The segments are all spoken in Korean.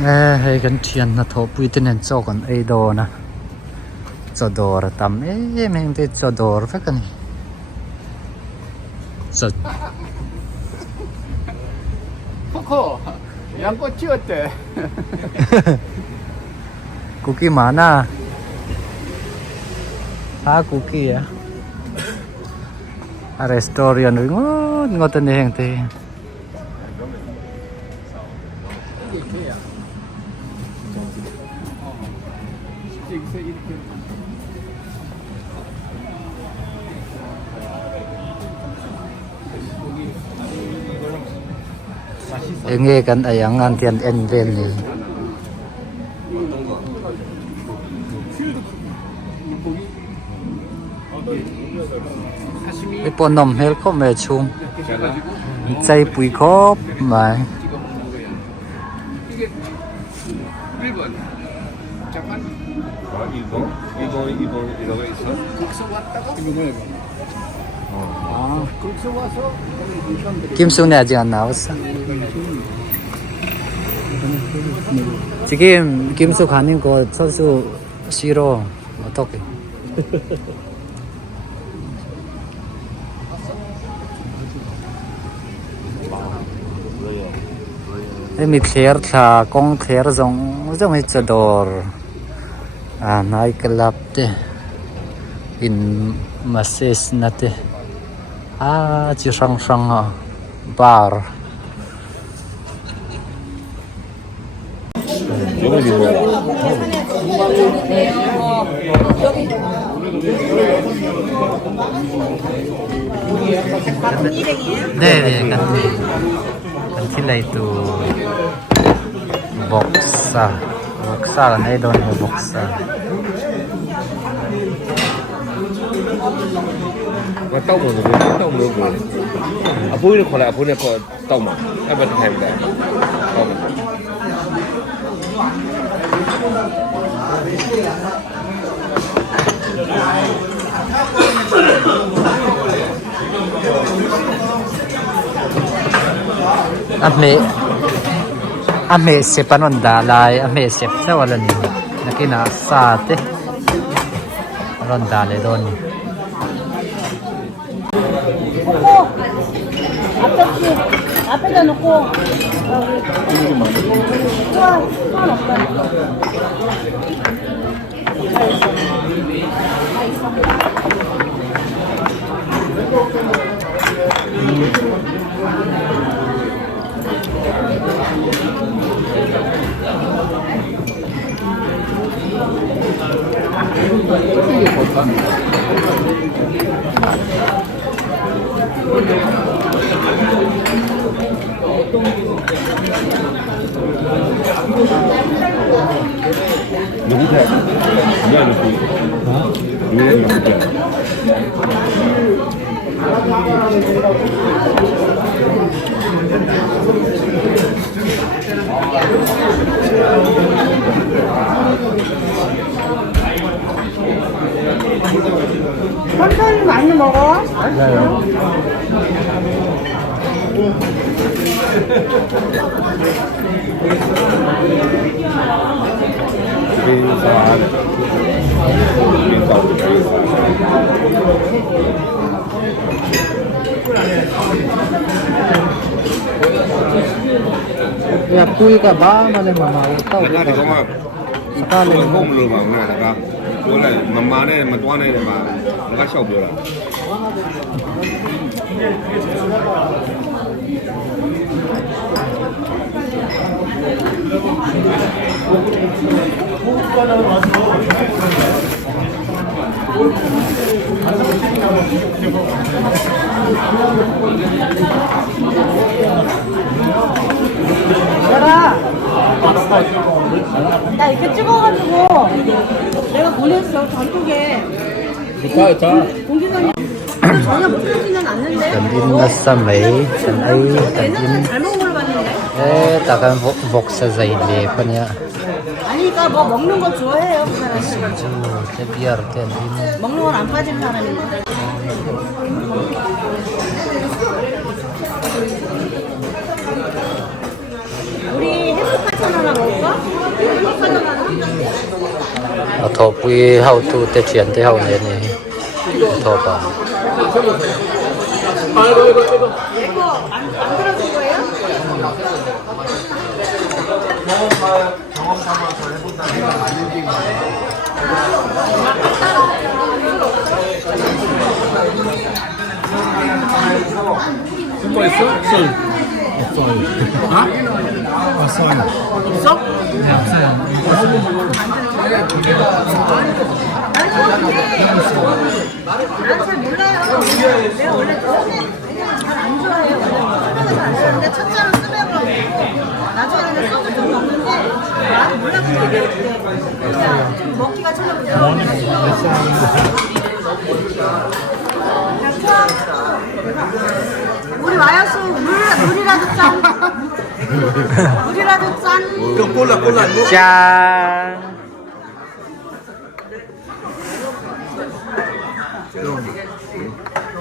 Hay gần thiền là thổ bùi tên cho còn ấy đồ nè cho đồ là tầm ấy mình thì cho đồ là phát cái này cho 코코 양꼬 찍었대. cookie mana cookie ya restaurant ngot ngoten yang teh nghe kan ayang ngantian enren ni pon nom hel ko me chung chai pui khop mà 일본, 자판, 이거가 있어? 거기서 왔다가 이거 뭐야 이거? 아, 거기서 와서 김수는 아직 안 나왔어. 지금 김수 가는 거 선수 싫어. 어떡해? Em clear là con clear giống hết đồ này cái lắp thế in masses nè thế chỉ sang à bar 네, 간til라 itu boksa là này đòn là boksa mà tao mà người tao mới người à bố này còn lại bố này còn tao mà em vẫn thèm đấy tao mà ame se panonda lai ame se chawalan nakina sate ronda le don 앞에다 놓고 우와 상관없다 누구 돼? 누가 누구? 누가 누구? 천천히 많이 먹어. 집에 사람 ya kuiga ba male mama tao 那你说嘛？我够不了吧？我那个，我来妈呢，没多呢嘛，我还小不了。얘들아, 나 이렇게 찍어가지고 내가 보냈어 단톡에. 공기선이 전혀 못 쓰지는 않는데. in na sa may san ay 얘는 잘 먹는 걸 봤는데. takan boksa zaile pa niya 아니 그러니까 뭐 먹는 거 좋아해요 그 사람이. je biar ten in 먹는 건 안 빠진 사람인데. 우리 해물파전 하나 먹을까? thọ bùi hậu tu tê chuyển tê hậu này này thọ bà 이거 만들어준 거예요? 뭐 있어? 썰. 없어요. 아? 없어요. 없어? 네, 없어요. 난 잘 몰라요. 내가 원래 잘안 좋아해요. 소주가 잘안 좋아하는데 첫 잔은 쓰려고 하고 나중에는 소주 좀 먹는데 나는 몰라서 그냥 좀 먹기가 찾아보자. 우리 와야수 물이라도 짠. 물이라도 짠. 그럼 꼴라 짠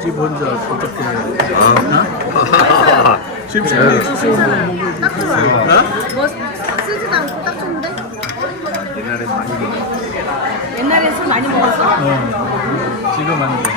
집 혼자 어떻게 해? 아. 집 식당에 스스로 먹는 딱 좋아. 뭐 쓰지도 않고 딱 좋은데? 옛날에 술 많이 먹었어? 지금 안 돼.